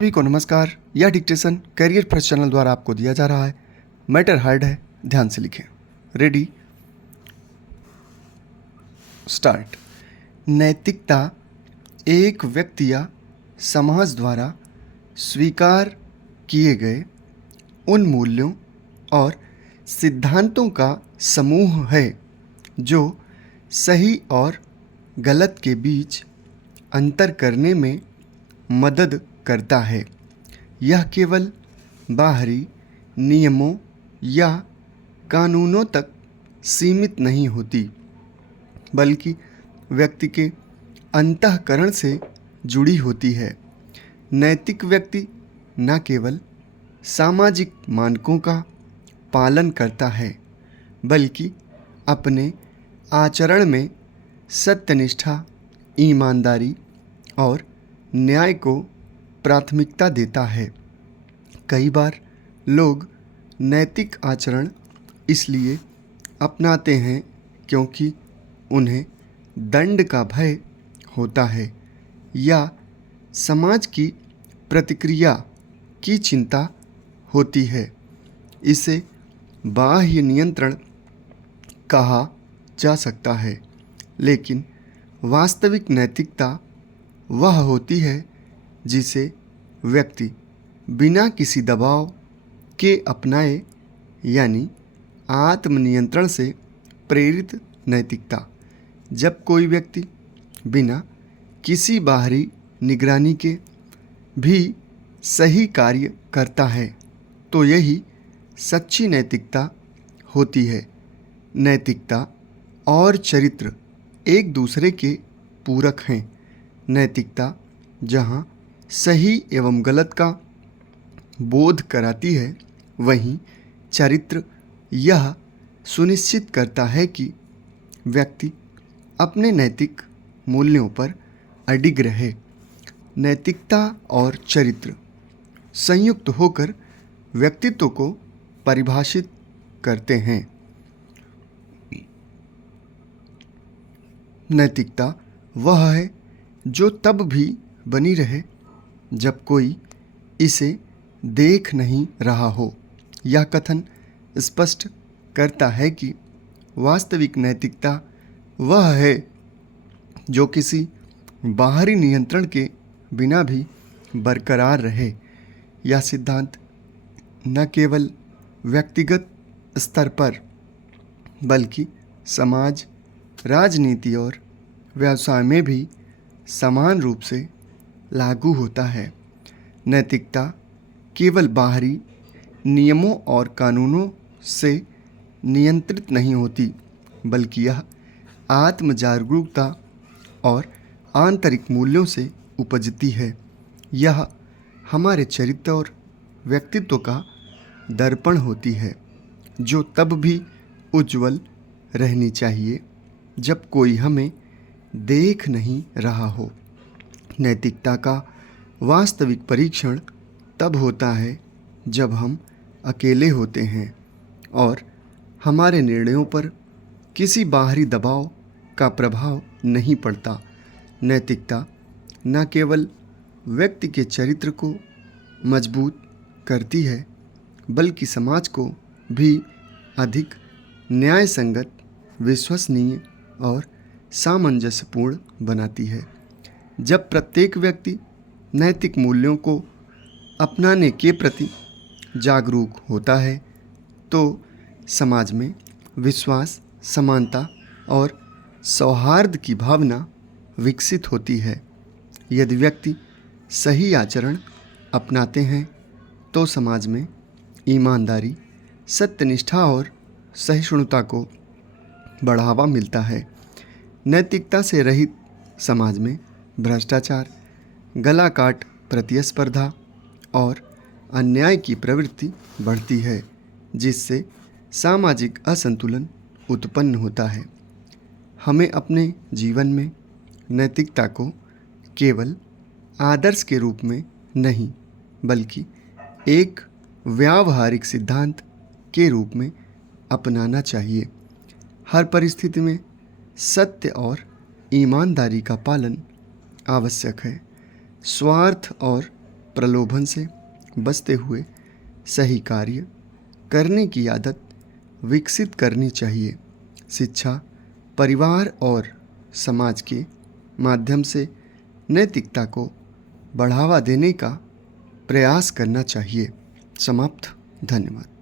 सभी को नमस्कार। यह डिक्टेशन करियर फर्स्ट चैनल द्वारा आपको दिया जा रहा है। मैटर हार्ड है, ध्यान से लिखें। Ready, start. नैतिकता एक व्यक्ति या समाज द्वारा स्वीकार किए गए उन मूल्यों और सिद्धांतों का समूह है जो सही और गलत के बीच अंतर करने में मदद करता है। यह केवल बाहरी नियमों या कानूनों तक सीमित नहीं होती, बल्कि व्यक्ति के अंतःकरण से जुड़ी होती है। नैतिक व्यक्ति न केवल सामाजिक मानकों का पालन करता है, बल्कि अपने आचरण में सत्यनिष्ठा, ईमानदारी और न्याय को प्राथमिकता देता है। कई बार लोग नैतिक आचरण इसलिए अपनाते हैं क्योंकि उन्हें दंड का भय होता है या समाज की प्रतिक्रिया की चिंता होती है। इसे बाह्य नियंत्रण कहा जा सकता है, लेकिन वास्तविक नैतिकता वह होती है जिसे व्यक्ति बिना किसी दबाव के अपनाए, यानी आत्मनियंत्रण से प्रेरित नैतिकता। जब कोई व्यक्ति बिना किसी बाहरी निगरानी के भी सही कार्य करता है तो यही सच्ची नैतिकता होती है। नैतिकता और चरित्र एक दूसरे के पूरक हैं। नैतिकता जहाँ सही एवं गलत का बोध कराती है, वहीं चरित्र यह सुनिश्चित करता है कि व्यक्ति अपने नैतिक मूल्यों पर अडिग रहे। नैतिकता और चरित्र संयुक्त होकर व्यक्तित्व को परिभाषित करते हैं। नैतिकता वह है जो तब भी बनी रहे जब कोई इसे देख नहीं रहा हो। यह कथन स्पष्ट करता है कि वास्तविक नैतिकता वह है जो किसी बाहरी नियंत्रण के बिना भी बरकरार रहे। यह सिद्धांत न केवल व्यक्तिगत स्तर पर बल्कि समाज, राजनीति और व्यवसाय में भी समान रूप से लागू होता है। नैतिकता केवल बाहरी नियमों और कानूनों से नियंत्रित नहीं होती, बल्कि यह आत्म जागरूकता और आंतरिक मूल्यों से उपजती है। यह हमारे चरित्र और व्यक्तित्व का दर्पण होती है, जो तब भी उज्जवल रहनी चाहिए जब कोई हमें देख नहीं रहा हो। नैतिकता का वास्तविक परीक्षण तब होता है जब हम अकेले होते हैं और हमारे निर्णयों पर किसी बाहरी दबाव का प्रभाव नहीं पड़ता। नैतिकता न केवल व्यक्ति के चरित्र को मजबूत करती है, बल्कि समाज को भी अधिक न्यायसंगत, विश्वसनीय और सामंजस्यपूर्ण बनाती है। जब प्रत्येक व्यक्ति नैतिक मूल्यों को अपनाने के प्रति जागरूक होता है तो समाज में विश्वास, समानता और सौहार्द की भावना विकसित होती है। यदि व्यक्ति सही आचरण अपनाते हैं तो समाज में ईमानदारी, सत्यनिष्ठा और सहिष्णुता को बढ़ावा मिलता है। नैतिकता से रहित समाज में भ्रष्टाचार, गलाकाट, प्रतिस्पर्धा और अन्याय की प्रवृत्ति बढ़ती है, जिससे सामाजिक असंतुलन उत्पन्न होता है। हमें अपने जीवन में नैतिकता को केवल आदर्श के रूप में नहीं, बल्कि एक व्यावहारिक सिद्धांत के रूप में अपनाना चाहिए। हर परिस्थिति में सत्य और ईमानदारी का पालन आवश्यक है। स्वार्थ और प्रलोभन से बचते हुए सही कार्य करने की आदत विकसित करनी चाहिए। शिक्षा, परिवार और समाज के माध्यम से नैतिकता को बढ़ावा देने का प्रयास करना चाहिए। समाप्त। धन्यवाद।